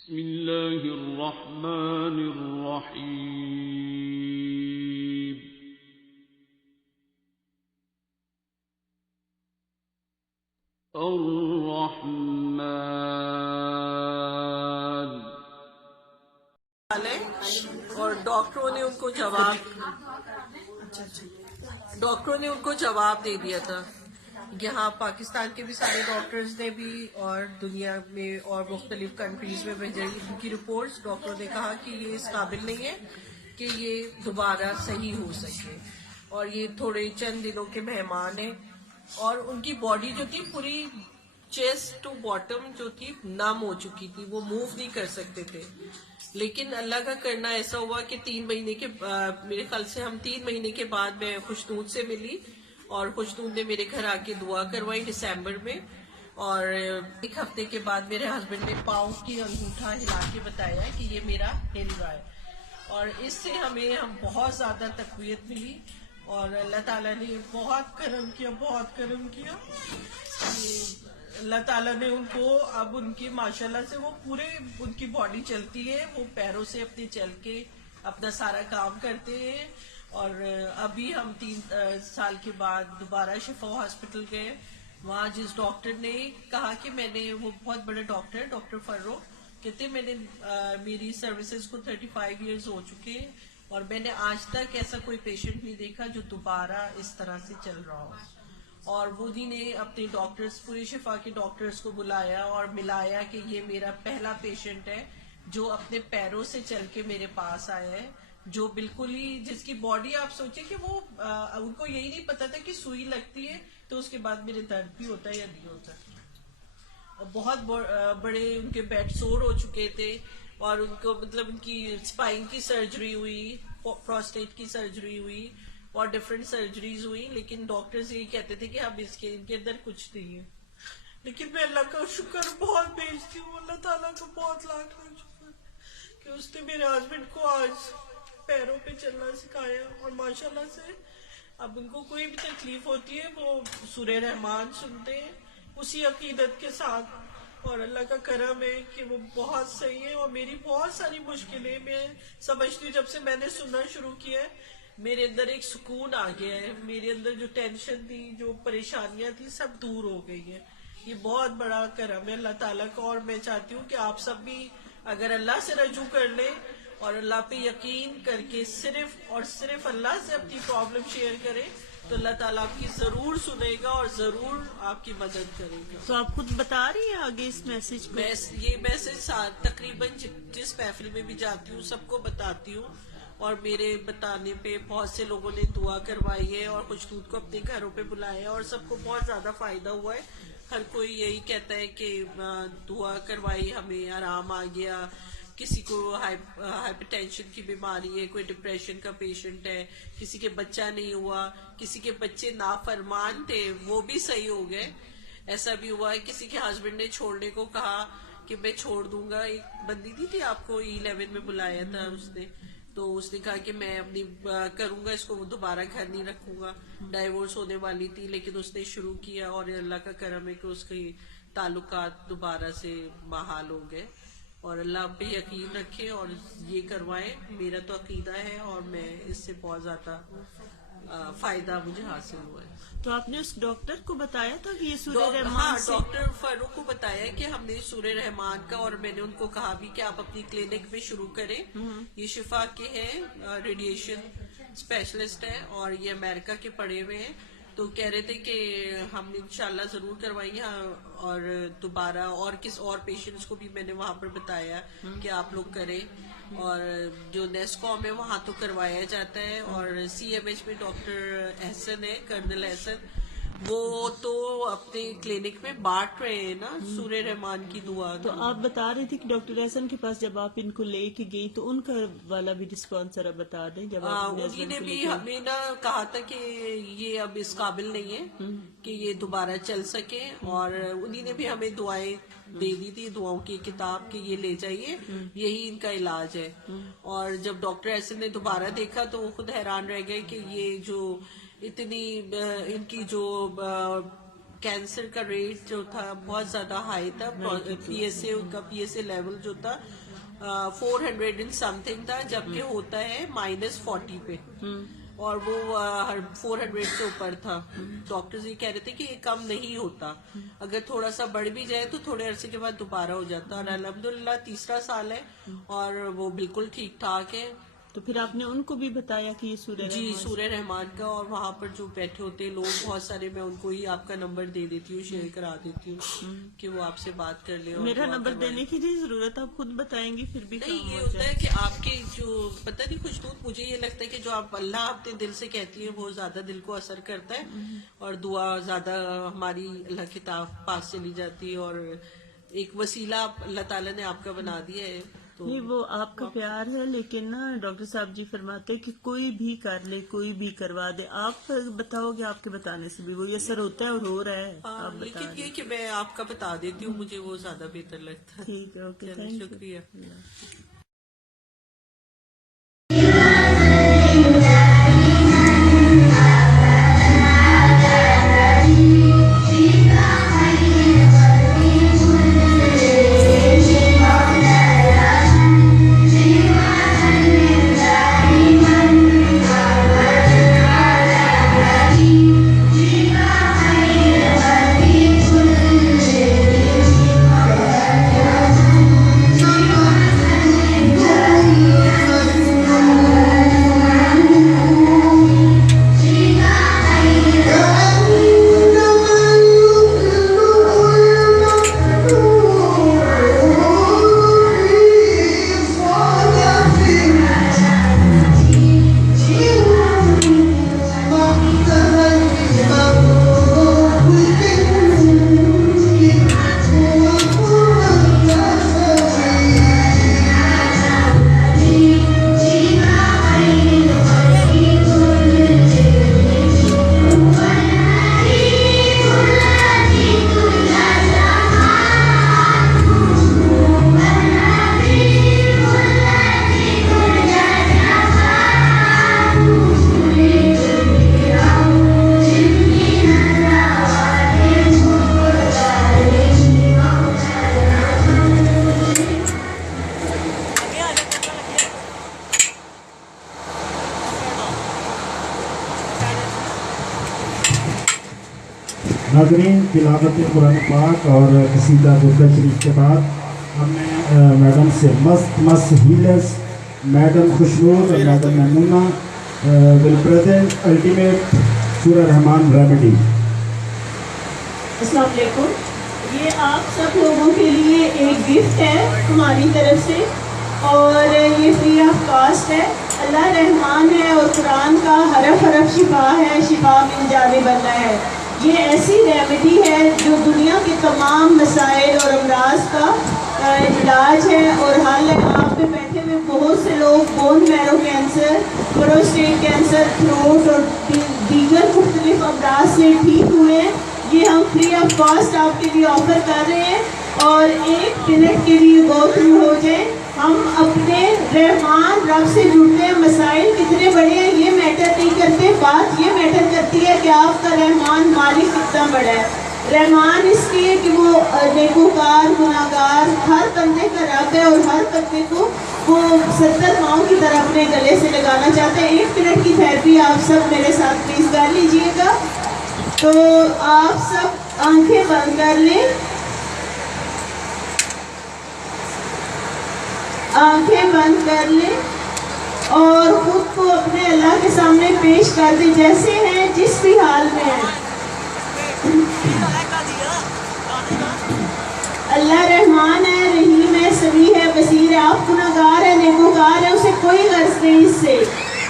بسم الله الرحمن الرحيم. الرحمن. اور ڈاکٹروں نے ان کو جواب دے دیا تھا. یہاں پاکستان کے بھی سارے ڈاکٹرز نے بھی اور دنیا میں اور مختلف کنٹریز میں بھیجی ان کی رپورٹس. ڈاکٹروں نے کہا کہ یہ اس قابل نہیں ہے کہ یہ دوبارہ صحیح ہو سکے اور یہ تھوڑے چند دنوں کے مہمان ہیں. اور ان کی باڈی جو تھی پوری چیسٹ ٹو باٹم جو تھی نم ہو چکی تھی, وہ موو نہیں کر سکتے تھے. لیکن اللہ کا کرنا ایسا ہوا کہ 3 مہینے کے میرے خیال سے ہم 3 مہینے کے بعد میں خوشنود سے ملی اور خوشنود نے میرے گھر آ کے دعا کروائی دسمبر میں. اور 1 ہفتے کے بعد میرے ہسبینڈ نے پاؤں کی انگوٹھا ہلا کے بتایا کہ یہ میرا ہل رہا ہے. اور اس سے ہم بہت زیادہ تقویت ملی اور اللہ تعالیٰ نے بہت کرم کیا. اللہ تعالیٰ نے ان کو اب ان کی ماشاءاللہ سے وہ پورے ان کی باڈی چلتی ہے, وہ پیروں سے اپنے چل کے اپنا سارا کام کرتے ہیں. اور ابھی ہم 3 سال کے بعد دوبارہ شفا ہاسپٹل گئے. وہاں جس ڈاکٹر نے کہا کہ میں نے, وہ بہت بڑے ڈاکٹر ڈاکٹر فرو کہتے میں نے میری سروسز کو 35 ایئرز ہو چکے ہیں اور میں نے آج تک ایسا کوئی پیشنٹ نہیں دیکھا جو دوبارہ اس طرح سے چل رہا ہو. اور مودی نے اپنے ڈاکٹرز, پوری شفا کے ڈاکٹرز کو بلایا اور ملایا کہ یہ میرا پہلا پیشنٹ ہے جو اپنے پیروں سے چل کے میرے پاس آیا ہے, جو بالکل ہی جس کی باڈی آپ سوچیں کہ وہ ان کو یہی نہیں پتا تھا کہ سوئی لگتی ہے تو اس کے بعد میرے درد بھی ہوتا ہے یا نہیں ہوتا. بہت بڑے ان کے بیڈ سور ہو چکے تھے اور ان کو مطلب ان کی اسپائن کی سرجری ہوئی, پروسٹیٹ کی سرجری ہوئی اور ڈفرینٹ سرجریز ہوئی. لیکن ڈاکٹرز یہی کہتے تھے کہ اب ان کے اندر کچھ نہیں ہے. لیکن میں اللہ کا شکر بہت بھیجتی ہوں, اللہ تعالیٰ کا بہت لاکھ شکر کہ اس نے میرے ہسبینڈ کو آج پیروں پہ چلنا سکھایا. اور ماشاءاللہ سے اب ان کو کوئی بھی تکلیف ہوتی ہے وہ سورہ رحمان سنتے ہیں اسی عقیدت کے ساتھ. اور اللہ کا کرم ہے کہ وہ بہت صحیح ہے. اور میری بہت ساری مشکلیں میں سمجھتی ہوں جب سے میں نے سننا شروع کیا ہے میرے اندر ایک سکون آ گیا ہے. میرے اندر جو ٹینشن تھی, جو پریشانیاں تھی, سب دور ہو گئی ہیں. یہ بہت بڑا کرم ہے اللہ تعالیٰ کا. اور میں چاہتی ہوں کہ آپ سب بھی اگر اللہ سے رجوع کر لیں اور اللہ پہ یقین کر کے صرف اور صرف اللہ سے اپنی پرابلم شیئر کریں تو اللہ تعالیٰ آپ کی ضرور سنے گا اور ضرور آپ کی مدد کرے گا. تو آپ خود بتا رہی ہیں آگے اس میسج کو؟ یہ میسج تقریباً جس محفل میں بھی جاتی ہوں سب کو بتاتی ہوں اور میرے بتانے پہ بہت سے لوگوں نے دعا کروائی ہے اور خوشنود کو اپنے گھروں پہ بلایا اور سب کو بہت زیادہ فائدہ ہوا ہے. ہر کوئی یہی کہتا ہے کہ دعا کروائی ہمیں آرام آ گیا. کسی کو ہائپر ٹینشن کی بیماری ہے, کوئی ڈپریشن کا پیشنٹ ہے, کسی کے بچہ نہیں ہوا, کسی کے بچے نافرمان تھے وہ بھی صحیح ہو گئے. ایسا بھی ہوا ہے کسی کے ہسبینڈ نے چھوڑنے کو کہا کہ میں چھوڑ دوں گا. ایک بندی تھی آپ کو E11 میں بلایا تھا اس نے, تو اس نے کہا کہ میں اپنی کروں گا اس کو, دوبارہ گھر نہیں رکھوں گا. ڈائیورس ہونے والی تھی لیکن اس نے شروع کیا اور اللہ کا کرم ہے کہ اس کے تعلقات دوبارہ سے بحال ہو گئے. اور اللہ پہ یقین رکھے اور یہ کروائیں. میرا تو عقیدہ ہے اور میں اس سے بہت زیادہ فائدہ مجھے حاصل ہوا ہے. تو آپ نے اس ڈاکٹر کو بتایا تھا کہ یہ سورہ ہاں, رحمان سے؟ ڈاکٹر فاروق کو بتایا کہ ہم نے سورہ رحمان کا, اور میں نے ان کو کہا بھی کہ آپ اپنی کلینک میں شروع کریں. یہ شفا کے ہیں, ریڈیشن اسپیشلسٹ ہیں اور یہ امریکہ کے پڑھے ہوئے ہیں. تو کہہ رہے تھے کہ ہم انشاءاللہ ضرور کروائیں گے. اور دوبارہ اور پیشنٹس کو بھی میں نے وہاں پر بتایا کہ آپ لوگ کریں. اور جو نیسکوم ہے وہاں تو کروایا جاتا ہے. اور CMH میں ڈاکٹر احسن ہے, کرنل احسن, وہ تو اپنے کلینک میں بانٹ رہے ہیں نا سورہ رحمان کی دعا. تو آپ بتا رہی تھی کہ ڈاکٹر احسن کے پاس جب آپ ان کو لے کے گئی تو ان کا والا بھی رسپانس ذرا بتا دیں. جب انہی نے بھی ہمیں نا کہا تھا کہ یہ اب اس قابل نہیں ہے کہ یہ دوبارہ چل سکے, اور انہی نے بھی ہمیں دعائیں دے دی تھی, دعاؤں کی کتاب کہ یہ لے جائیے, یہی ان کا علاج ہے. اور جب ڈاکٹر احسن نے دوبارہ دیکھا تو وہ خود حیران رہ گئے کہ یہ جو اتنی ان کی جو کینسر کا ریٹ جو تھا بہت زیادہ ہائی تھا. پی ایس اے ان کا پی ایس اے لیول جو تھا 400 اینڈ سم تھنگ تھا, جبکہ ہوتا ہے -40 پہ, اور وہ 400 سے اوپر تھا. ڈاکٹرز یہ کہہ رہے تھے کہ یہ کم نہیں ہوتا, اگر تھوڑا سا بڑھ بھی جائے تو تھوڑے عرصے کے بعد دوبارہ ہو جاتا. اور الحمدللہ تیسرا سال ہے اور وہ بالکل ٹھیک ٹھاک ہے. تو پھر آپ نے ان کو بھی بتایا کہ یہ سورہ جی سورہ رحمان کا, اور وہاں پر جو بیٹھے ہوتے ہیں لوگ بہت سارے, میں ان کو ہی آپ کا نمبر دے دیتی ہوں, شیئر کرا دیتی ہوں کہ وہ آپ سے بات کر لیں. میرا نمبر دینے کی نہیں ضرورت, آپ خود بتائیں گی پھر بھی نہیں, یہ ہوتا ہے کہ آپ کے جو پتہ نہیں خوشبو, مجھے یہ لگتا ہے کہ جو آپ اللہ اپنے دل سے کہتی ہیں وہ زیادہ دل کو اثر کرتا ہے, اور دعا زیادہ ہماری اللہ کے پاس چلی جاتی ہے, اور ایک وسیلہ اللہ تعالیٰ نے آپ کا بنا دیا ہے. نہیں, وہ آپ کا پیار ہے, لیکن نا ڈاکٹر صاحب جی فرماتے کہ کوئی بھی کر لے, کوئی بھی کروا دے, آپ بتاؤ گے آپ کے بتانے سے بھی وہ یہ اثر ہوتا ہے اور ہو رہا ہے. آپ لیکن یہ کہ میں آپ کا بتا دیتی ہوں, مجھے وہ زیادہ بہتر لگتا ہے. ٹھیک ہے, اوکے, شکریہ. ناظرین, تلاوت قرآن پاک اور قصیدہ درود شریف کے بعد ہم نے میڈم سے مست ہیلرز میڈم خوشنور اور میڈم میمونہ ول پریزنٹ الٹیمیٹ سورہ رحمان ریمیڈی. السلام علیکم. یہ آپ سب لوگوں کے لیے ایک گفٹ ہے ہماری طرف سے, اور یہ فری آف کاسٹ ہے. اللہ رحمان ہے اور قرآن کا حرف حرف شفا ہے, شفا من جانب اللہ ہے. یہ ایسی ریمیڈی ہے جو دنیا کے تمام مسائل اور امراض کا علاج ہے اور حل ہے. آپ پہ بیٹھے ہوئے بہت سے لوگ bone marrow cancer, prostate cancer, throat اور دیگر مختلف امراض سے ٹھیک ہوئے ہیں. یہ ہم فری آف کاسٹ آپ کے لیے آفر کر رہے ہیں, اور 1 منٹ کے لیے گو تھرو ہو جائیں. ہم اپنے رحمان رب سے جڑتے ہیں. مسائل کتنے بڑے ہیں یہ میٹر نہیں کرتے, بات یہ میٹر کرتی ہے کہ آپ کا رحمان مالک کتنا بڑا ہے. رحمان اس لیے کہ وہ نیکوکار, گناہگار, ہر بندے کا رب ہے, اور ہر بندے کو وہ 70 پاؤں کی طرح اپنے گلے سے لگانا چاہتے ہیں. 1 منٹ کی تھیراپی آپ سب میرے ساتھ پلیز کر لیجئے گا. تو آپ سب آنکھیں بند کر لیں, آنکھیں بند کر لیں اور خود کو اپنے اللہ کے سامنے پیش کر دیں جیسے ہیں, جس بھی حال میں ہیں. اللہ رحمان ہے, رحیم ہے, سمیع ہے, بصیر ہے. آپ گناہگار ہیں, نیکوکار ہیں, اسے کوئی غرض نہیں اس سے,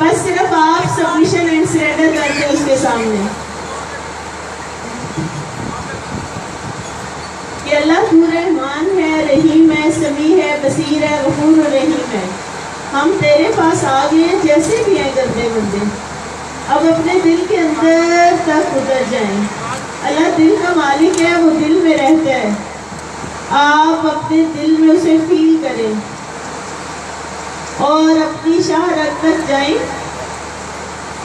بس صرف آپ سبمیشن اینڈ سریڈر کر دیں اس کے سامنے کہ اللہ تو رحمان ہے, رحیم ہے, سمیع ہے, بصیر ہے, غفور و رحیم ہے. ہم تیرے پاس آ گئے ہیں جیسے بھی ہیں گندے بندے. اب اپنے دل کے اندر تک اتر جائیں. اللہ دل کا مالک ہے, وہ دل میں رہتا ہے. آپ اپنے دل میں اسے فیل کریں اور اپنی شاہ رگ تک جائیں.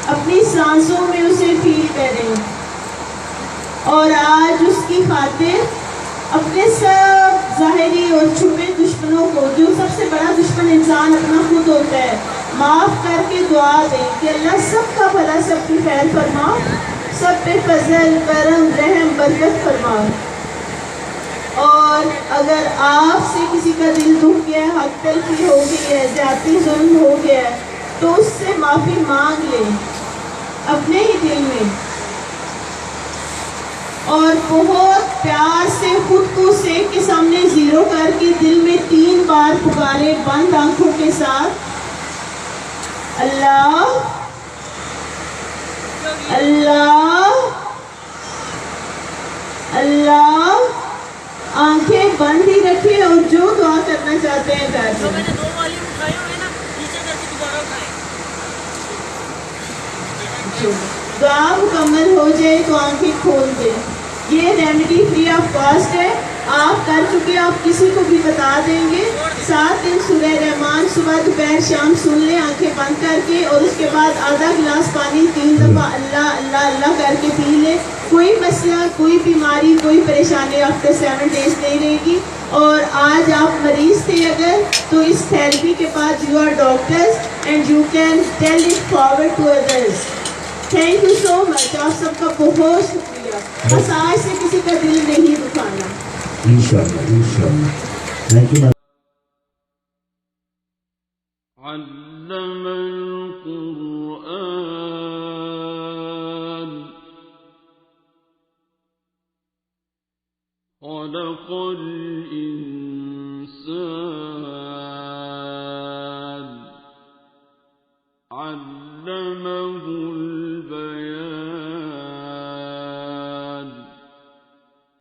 اپنی سانسوں میں اسے فیل کریں. اور آج اس کی خاطر اپنے سب ظاہری اور چھپے دشمنوں کو، جو سب سے بڑا دشمن انسان اپنا خود ہوتا ہے، معاف کر کے دعا دیں کہ اللہ سب کا بھلا، سب کی خیر فرما، سب پہ فضل کرم رحم برکت فرما۔ اور اگر آپ سے کسی کا دل دکھ گیا ہے، حق تلفی ہو گئی ہے، زیادتی ظلم ہو گیا ہے، تو اس سے معافی مانگ لیں اپنے ہی دل میں، اور بہت پیار سے خود کو سینک کے سامنے زیرو کر کے دل میں 3 بار پکارے بند آنکھوں کے ساتھ، اللہ اللہ اللہ۔ آنکھیں بند ہی رکھیں اور جو دعا کرنا چاہتے ہیں کر دیں۔ میں نے 2 والی اٹھائی ہوئی نا، نیچے کر کے دوبارہ اٹھائیں۔ دعا مکمل ہو جائے تو آنکھیں کھول دیں۔ یہ ریمیڈی فری آف کاسٹ ہے، آپ کر چکے، آپ کسی کو بھی بتا دیں گے۔ 7 دن سورہ رحمان صبح دوپہر شام سن لیں آنکھیں بند کر کے، اور اس کے بعد آدھا گلاس پانی 3 دفعہ اللہ اللہ اللہ کر کے پی لیں۔ کوئی مسئلہ، کوئی بیماری، کوئی پریشانی آفٹر 7 days نہیں رہے گی۔ اور آج آپ مریض تھے اگر، تو اس تھیراپی کے بعد you are doctors and you can tell it forward to others. Thank you so much, آپ سب کا بہت شکریہ۔ بس آج سے کسی کا دل نہیں دکھانا۔ انشاءاللہ انشاءاللہ۔ Thank you. علم القرآن خلق الإنسان